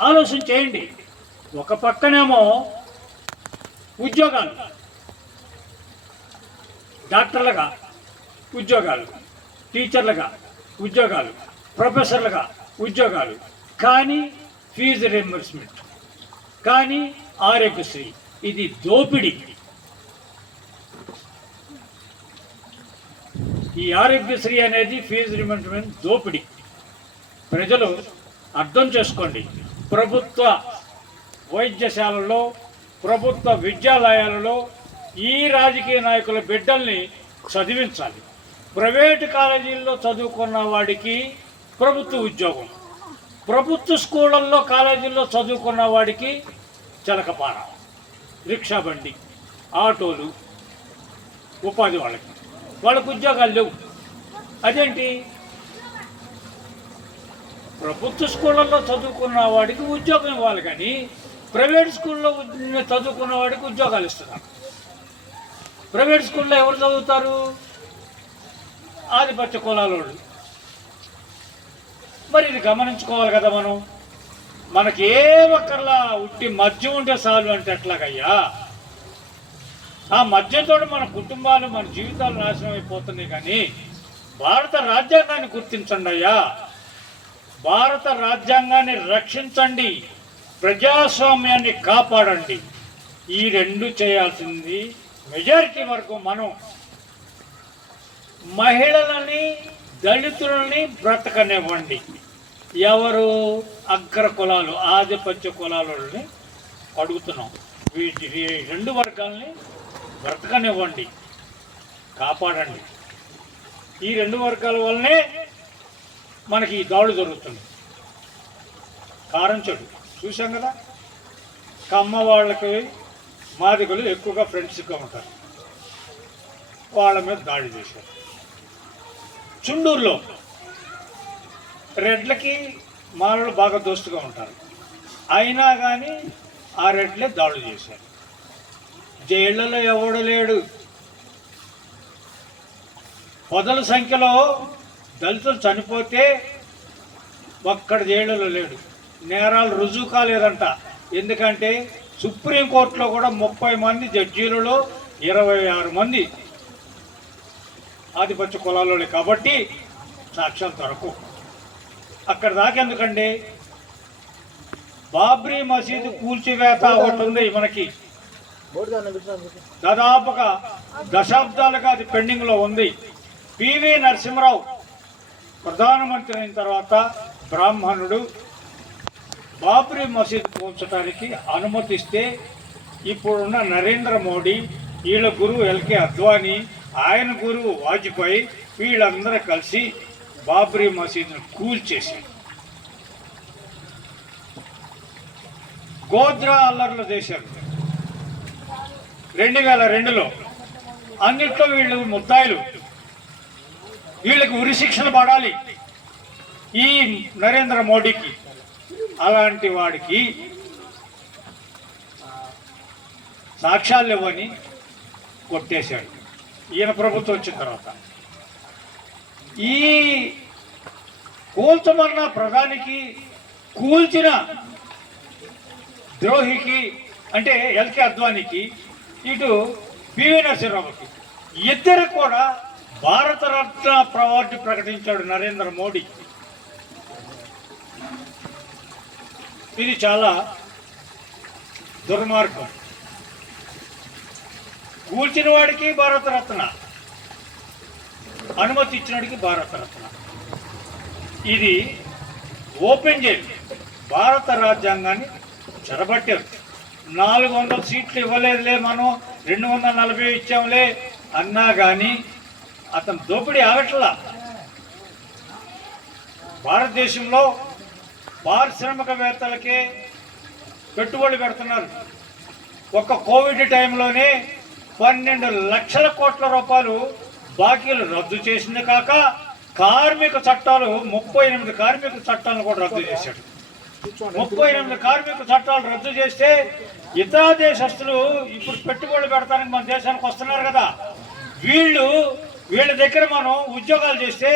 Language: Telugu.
ఆలోచన చేయండి. ఒక పక్కనేమో ఉద్యోగాలు. డాక్టర్లుగా ఉద్యోగాలు. టీచర్లుగా ఉద్యోగాలు. ప్రొఫెసర్లుగా ఉద్యోగాలు. కానీ ఫీజు రియంబర్స్మెంట్. కానీ ఆరోగ్యశ్రీ. ఇది దోపిడీ. ఈ ఆరోగ్యశ్రీ అనేది ఫీజు రియంబర్స్మెంట్ దోపిడీ. ప్రజలు అర్థం చేసుకోండి. ప్రభుత్వ వైద్యశాలలో ప్రభుత్వ విద్యాలయాలలో ఈ రాజకీయ నాయకుల బిడ్డల్ని చదివించాలి. ప్రైవేటు కాలేజీల్లో చదువుకున్న వాడికి ప్రభుత్వ ఉద్యోగం. ప్రభుత్వ స్కూళ్ళల్లో కాలేజీల్లో చదువుకున్న వాడికి చిలకపార రిక్షా బండి ఆటోలు ఉపాధి వాళ్ళకి. వాళ్ళకు ఉద్యోగాలు లేవు. అదేంటి? ప్రభుత్వ స్కూళ్ళల్లో చదువుకున్న వాడికి ఉద్యోగం ఇవ్వాలి కానీ ప్రైవేట్ స్కూల్లో చదువుకున్న వాడికి ఉద్యోగాలు ఇస్తున్నారు. ప్రైవేట్ స్కూల్లో ఎవరు చదువుతారు? ఆధిపత్య కులాల మరి ఇది గమనించుకోవాలి కదా మనం. మనకి ఏ ఒక్కర్లా ఉట్టి మద్యం ఉంటే చాలు అంటే ఎట్లాగయ్యా? ఆ మద్యంతో మన కుటుంబాలు మన జీవితాలు నాశనం అయిపోతున్నాయి కానీ భారత రాజ్యాంగాన్ని గుర్తించండి అయ్యా. భారత రాజ్యాంగాన్ని రక్షించండి ప్రజాస్వామ్యాన్ని కాపాడండి. ఈ రెండు చేయాల్సింది మెజారిటీ వరకు మనం. మహిళలని దళితులని బ్రతకనివ్వండి. ఎవరు అగ్ర కులాలు ఆధిపత్య కులాలని అడుగుతున్నాం. వీటి రెండు వర్గాల్ని బ్రతకనివ్వండి కాపాడండి. ఈ రెండు వర్గాల వల్లనే మనకి ఈ దాడులు జరుగుతుంది కారం చెడు. చూసాం కదా? కమ్మ వాళ్ళకి మాదిగలు ఎక్కువగా ఫ్రెండ్షిప్గా ఉంటారు. వాళ్ళ మీద దాడి చేశారు. చుండూరులో రెడ్లకి మాలలు బాగా దోస్తుగా ఉంటారు. అయినా కానీ ఆ రెడ్లే దాడులు చేశారు. జైళ్ళలో ఎవడు లేడు? పొదల సంఖ్యలో దళితులు చనిపోతే ఒక్కడ జైళ్ళలో లేడు. నేరాలు రుజువు కాలేదంట. ఎందుకంటే సుప్రీంకోర్టులో కూడా ముప్పై మంది జడ్జీలలో ఇరవై ఆరు మంది ఆధిపత్య కులాలలో కాబట్టి సాక్ష్యాలు దొరకవు. అక్కడ దాకా ఎందుకండి? బాబ్రీ మసీదు కూల్చివేత ఒకటి ఉంది మనకి. దాదాపుగా దశాబ్దాలుగా అది పెండింగ్లో ఉంది. పివి నరసింహరావు ప్రధానమంత్రి అయిన తర్వాత బ్రాహ్మణుడు బాబ్రీ మసీద్ కూల్చడానికి అనుమతిస్తే ఇప్పుడున్న నరేంద్ర మోడీ వీళ్ళ గురువు ఎల్కే అద్వానీ ఆయన గురువు వాజ్పేయి వీళ్ళందరూ కలిసి బాబ్రీ మసీద్ను కూల్చేశారు గోద్రా అల్లర్లు చేశారు రెండు వేల రెండులో అన్నిట్లో వీళ్ళు ముద్దాయిలు. వీళ్ళకి ఉరి శిక్షలు పడాలి. ఈ నరేంద్ర మోడీకి. అలాంటి వాడికి సాక్ష్యాలు ఇవ్వని కొట్టేశాడు. ఈయన ప్రభుత్వం వచ్చిన తర్వాత. ఈ కూల్చమన్న ప్రధానికి కూల్చిన ద్రోహికి అంటే ఎల్కే అద్వానికి ఇటు పివి నరసింహరావుకి ఇద్దరు కూడా భారతరత్న అవార్డు ప్రకటించాడు నరేంద్ర మోడీ. ఇది చాలా దుర్మార్గం. కూర్చిన వాడికి భారతరత్న అనుమతి ఇచ్చినడికి భారతరత్న ఇది ఓపెన్ చేయండి. భారత రాజ్యాంగాన్ని చెరబట్టారు. నాలుగు వందల సీట్లు ఇవ్వలేదులే మనం రెండు వందల నలభై ఇచ్చాంలే అన్నా కానీ అతను దోపిడీ ఆగట్లా. భారతదేశంలో పారిశ్రామికవేత్తలకే పెట్టుబడులు పెడుతున్నారు. ఒక్క కోవిడ్ టైంలోనే పన్నెండు లక్షల కోట్ల రూపాయలు బాకీలు రద్దు చేసింది కాక కార్మిక చట్టాలు ముప్పై ఎనిమిది కార్మిక చట్టాలను కూడా రద్దు చేశాడు. ముప్పై ఎనిమిది కార్మిక చట్టాలు రద్దు చేస్తే ఇతర దేశస్తులు ఇప్పుడు పెట్టుబడులు పెడతానికి మన దేశానికి వస్తున్నారు కదా. వీళ్ళు వీళ్ళ దగ్గర మనం ఉద్యోగాలు చేస్తే